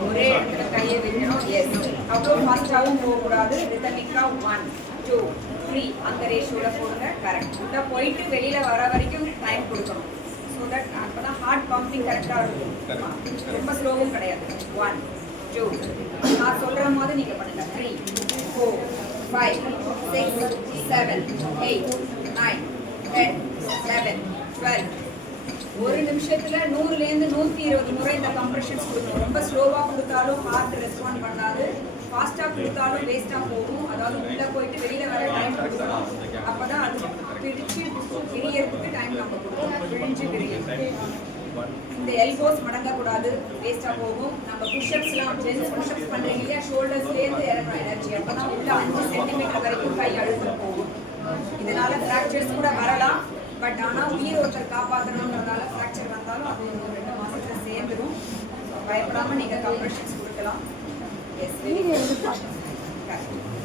ஒரே இடத்துல கையை வைக்கணும் எஸ் அவ்வளோ ஃபாஸ்ட்டாகவும் போகக்கூடாது ரிதமிக்கா ஒன் டூ த்ரீ அந்த ரேஷியோவில் போடுங்க கரெக்ட் உள்ள போயிட்டு வெளியில் வர வரைக்கும் டைம் கொடுக்கணும் ஸோ தட் அப்போ தான் ஹார்ட் பம்பிங் கரெக்டாக இருக்கும் ரொம்ப ஸ்லோவும் கிடையாது ஒன் டூ நான் சொல்கிற மாதிரி நீங்கள் பண்ணுங்க three four five six seven eight nine ten eleven twelve ஒரு நிமிஷத்துல நூறுல இருந்து நூத்தி இருபது முறை இந்த கம்ப்ரெஷன்ஸ் கொடுக்கணும். ரொம்ப ஸ்லோவா கொடுத்தாலும் ஹார்ட் ரெஸ்பாண்ட் பண்ணாது. ஃபாஸ்டா கொடுத்தாலும் வேஸ்டா போகும். அதாவது உள்ள போயிட்டு வெளியில வர டைம் கொடுக்கணும். அப்பதான் அது பிடிச்சு விரியறதுக்கு டைம் நம்ம கொடுக்கணும். விழிஞ்சு விரியும் இந்த எல்போஸ் மடங்கக்கூடாது. வேஸ்டா போகும். நம்ம புஷ்அப்ஸ்லாம் ஜென்ஸ் புஷ்அப்ஸ் பண்றீங்க இல்லையா? ஷோல்டர்ஸ்லேருந்து இறங்கணும் எனர்ஜி அப்பதான் உள்ள அஞ்சு சென்டிமீட்டர் வரைக்கும் கை அழுத்தம் பட் ஆனால் உயிர் ஒருத்தர் காப்பாற்றணுன்றதால ஃப்ராக்சர் வந்தாலும் அது ஒரு ரெண்டு மாதத்தில் சேர்ந்துடும் பயப்படாமல் நீங்கள் கம்ப்ரெஷன்ஸ் கொடுக்கலாம். எஸ்